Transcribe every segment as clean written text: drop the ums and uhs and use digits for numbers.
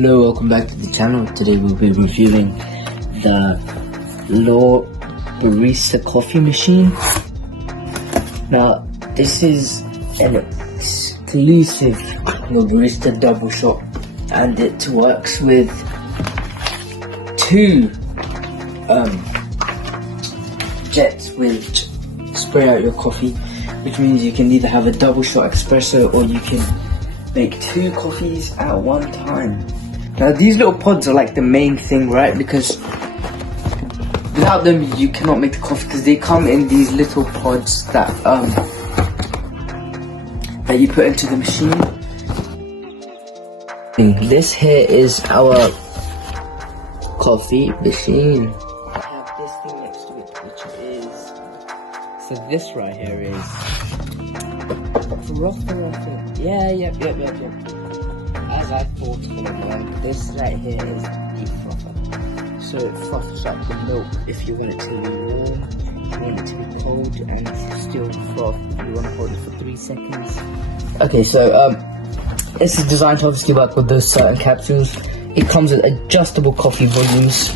Hello, welcome back to the channel. Today we'll be reviewing the OR Barista coffee machine. Now, this is an exclusive Barista double shot, and it works with two jets which spray out your coffee, which means you can either have a double shot espresso or you can make two coffees at one time. Now these little pods are like the main thing, right? Because without them you cannot make the coffee, because they come in these little pods that that you put into the machine. This here is our coffee machine. I have this thing next to it, which is, so this right here is frother, I think. Yeah, yep. As I thought all along, this right here is the frother. So it froths up the milk if you want it to be warm, if you want it to be cold, and still froth if you want to hold it for 3 seconds. Okay, so this is designed to obviously work with those certain capsules. It comes with adjustable coffee volumes.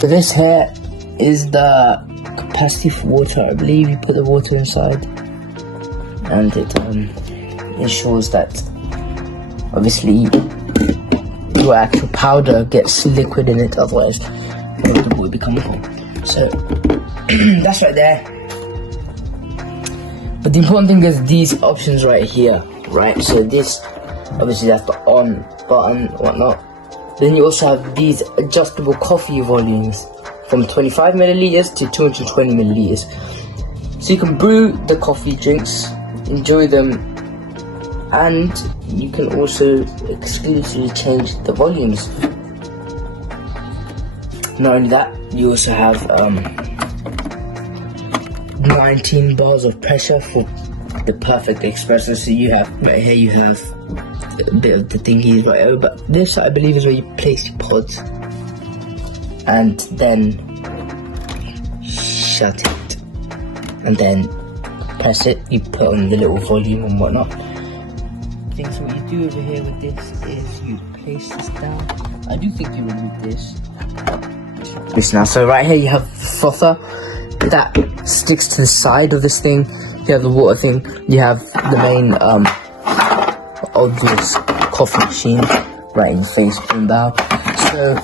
So this here is the capacity for water. I believe you put the water inside, and it ensures that obviously your actual powder gets liquid in it, otherwise it will become cold. So that's right there. But the important thing is these options right here, right? So this, obviously that's the on button, whatnot. Then you also have these adjustable coffee volumes from 25 milliliters to 220 milliliters. So you can brew the coffee drinks, enjoy them, and you can also exclusively change the volumes. Not only that, you also have 19 bars of pressure for the perfect espresso. So you have, right here you have a bit of the thingies right over, but this I believe is where you place your pods and then shut it, and then press it, you put on the little volume and whatnot. So what you do over here with this is you place this down. I do think you remove this now. So right here you have the frother that sticks to the side of this thing. You have the water thing. You have the main obvious coffee machine right in your face, boom, bow. So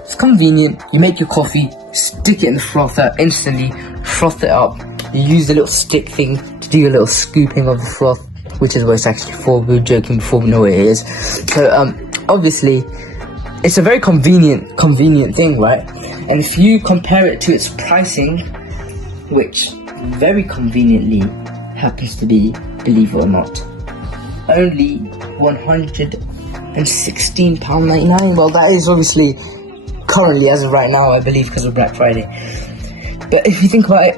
it's convenient. You make your coffee, stick it in the frother, instantly froth it up. You use the little stick thing to do your little scooping of the froth, which is what it's actually for. We were joking before we know what it is. So obviously it's a very convenient thing, right? And if you compare it to its pricing, which very conveniently happens to be, believe it or not, only £116.99. Well, that is obviously currently, as of right now, I believe, because of Black Friday. But if you think about it,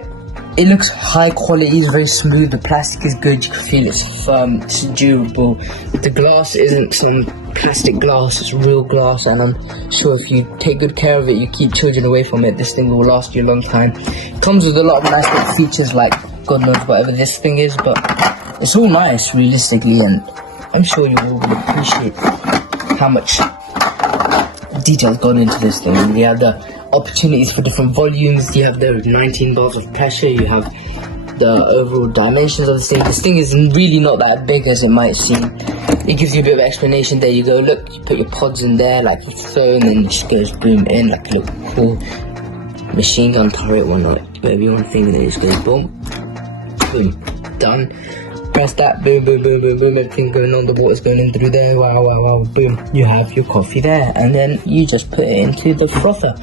it looks high quality, it's very smooth, the plastic is good, you can feel it's firm, it's durable. The glass isn't some plastic glass, it's real glass, and I'm sure if you take good care of it, you keep children away from it, this thing will last you a long time. It comes with a lot of nice little features, like God knows whatever this thing is, but it's all nice realistically, and I'm sure you will appreciate how much detail's gone into this thing. You have the opportunities for different volumes, you have the 19 bars of pressure, you have the overall dimensions of this thing. This thing is really not that big as it might seem. It gives you a bit of explanation. There you go, look, you put your pods in there like so, and then it just goes boom in like a little cool machine gun turret, whatnot, whatever you want to think, and then it just goes boom, boom, done. Press that, boom, boom, boom, boom, boom, everything going on, the water's going in through there, wow, boom, you have your coffee there, and then you just put it into the frother.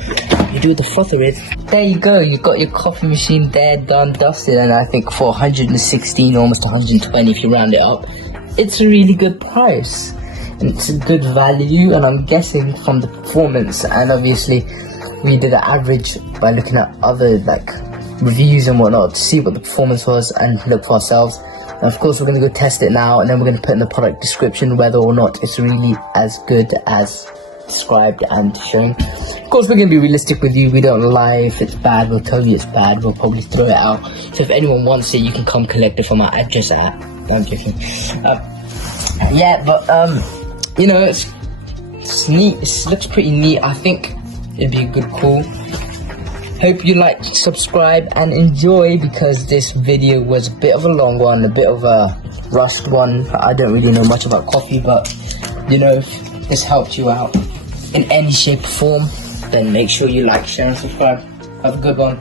You do what the frother is, there you go, you got your coffee machine there, done, dusted, and I think for 116, almost 120 if you round it up, it's a really good price, and it's a good value, and I'm guessing from the performance, and obviously we did an average by looking at other like reviews and whatnot to see what the performance was and look for ourselves. And of course we're going to go test it now, and then we're going to put in the product description whether or not it's really as good as described and shown. Of course we're going to be realistic with you, we don't lie. If it's bad, we'll tell you it's bad, we'll probably throw it out. So if anyone wants it, you can come collect it from our address at, I'm joking. Yeah, but you know, it's It's neat. It looks pretty neat. I think it'd be a good call. Hope you like, subscribe and enjoy, because this video was a bit of a long one, a bit of a rushed one. I don't really know much about coffee, but you know, if this helped you out in any shape or form, then make sure you like, share and subscribe. Have a good one.